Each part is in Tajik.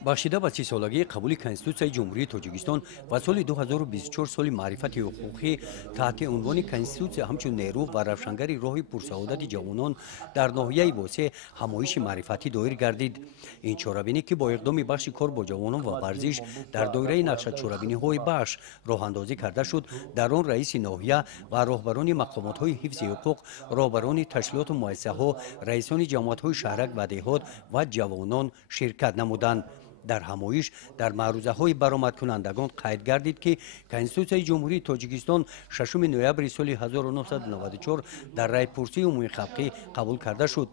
бахшида ба 30 солагии қабули Конституцияи Ҷумҳурии Тоҷикистон ва соли 2024 соли маърифати ҳуқуқӣ таҳти унвони Конституция ҳамчун нерӯ ва равшангари роҳи пурсаодати ҷавонон дар ноҳияи восеъ ҳамоиши маърифатӣ доир гардид. Ин чорабинӣ ки бо иқдоми бахши кор бо ҷавонон ва варзиш дар доираи нақшачорабиниҳои бахш роҳандозӣ карда шуд, дар он раиси ноҳия ва роҳбарони мақомотҳои ҳифзи ҳуқуқ, роҳбарони ташкилоту муассисаҳо, раисони ҷамъиятҳои шаҳрак ва деҳот ва ҷавонон ширкат намуданд. дар ҳамоиш дар маърузаҳои баромадкунандагон қайд гардид ки Конституцияи Ҷумҳурии Тоҷикистон 6 ноябри соли 1994 дар райпурсии умумии халқӣ қабул карда шуд.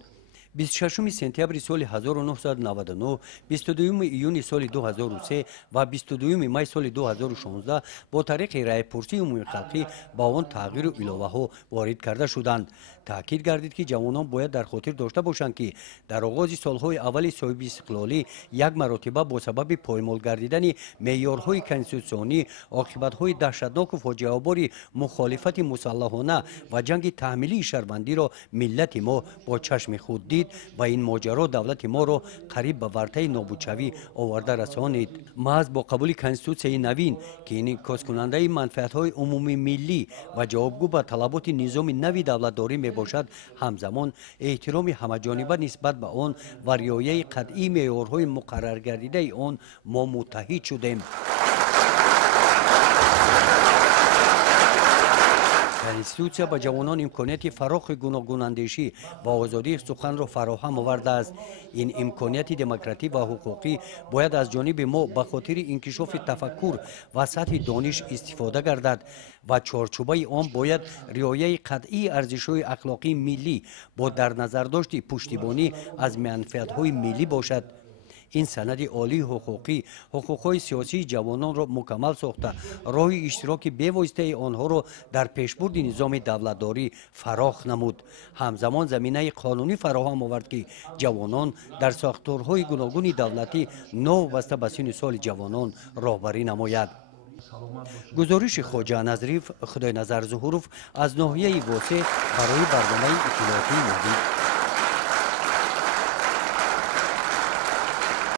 26 сентябри соли 1999, 22 июни соли 2003 ва 22 май соли 2016 бо тариқи райпурсии умумии халқӣ ба он тағйиру иловаҳо ворид карда шуданд. таъкид гардид ки ҷавонон бояд дар хотир дошта бошанд ки дар оғози солҳои аввали соҳиби истиқлолӣ як маротиба бо сабаби поймол гардидани меъёрҳои конститутсионӣ оқибатҳои даҳшатноку фоҷиаобори мухолифати мусаллаҳона ва ҷанги таҳмилии шармандиро миллати мо бо чашми худ дид ва ин моҷаро давлати моро қариб ба вартаи нобудшавӣ оварда расонид. маҳз бо қабули Конституцияи навин ки инъикоскунандаи манфиатҳои умумии миллӣ ва ҷавобгӯ ба талаботи низоми нави давлатдорӣ мебошад, ҳамзамон эҳтироми ҳамаҷониба нисбат ба он ва риояи қатъии меъёрҳои муқарраргардидаи он мо муттаҳид шудем. Конституция ба ҷавонон имконияти фарохи гуногунандешӣ ва озодии суханро фароҳам овардааст. ин имконияти демократӣ ва ҳуқуқӣ бояд аз ҷониби мо ба хотири инкишофи тафаккур ва сатҳи дониш истифода гардад ва чорчӯбаи он бояд риояи қатъии арзишҳои ахлоқии миллӣ бо дар назардошти пуштибонӣ аз манфиатҳои миллӣ бошад. ин санади олии ҳуқуқӣ ҳуқуқҳои сиёсии ҷавононро мукаммал сохта, роҳи иштироки бевоситаи онҳоро дар пешбурди низоми давлатдорӣ фарох намуд. ҳамзамон заминаи қонунӣ фароҳам овард ки ҷавонон дар сохторҳои гуногуни давлатӣ новобаста ба синну соли ҷавонон роҳбарӣ намояд. гузориши хоҷа Назриф, Худойназар Зуҳуров аз ноҳияи восеъ барои барномаи иттилоотии Мувид.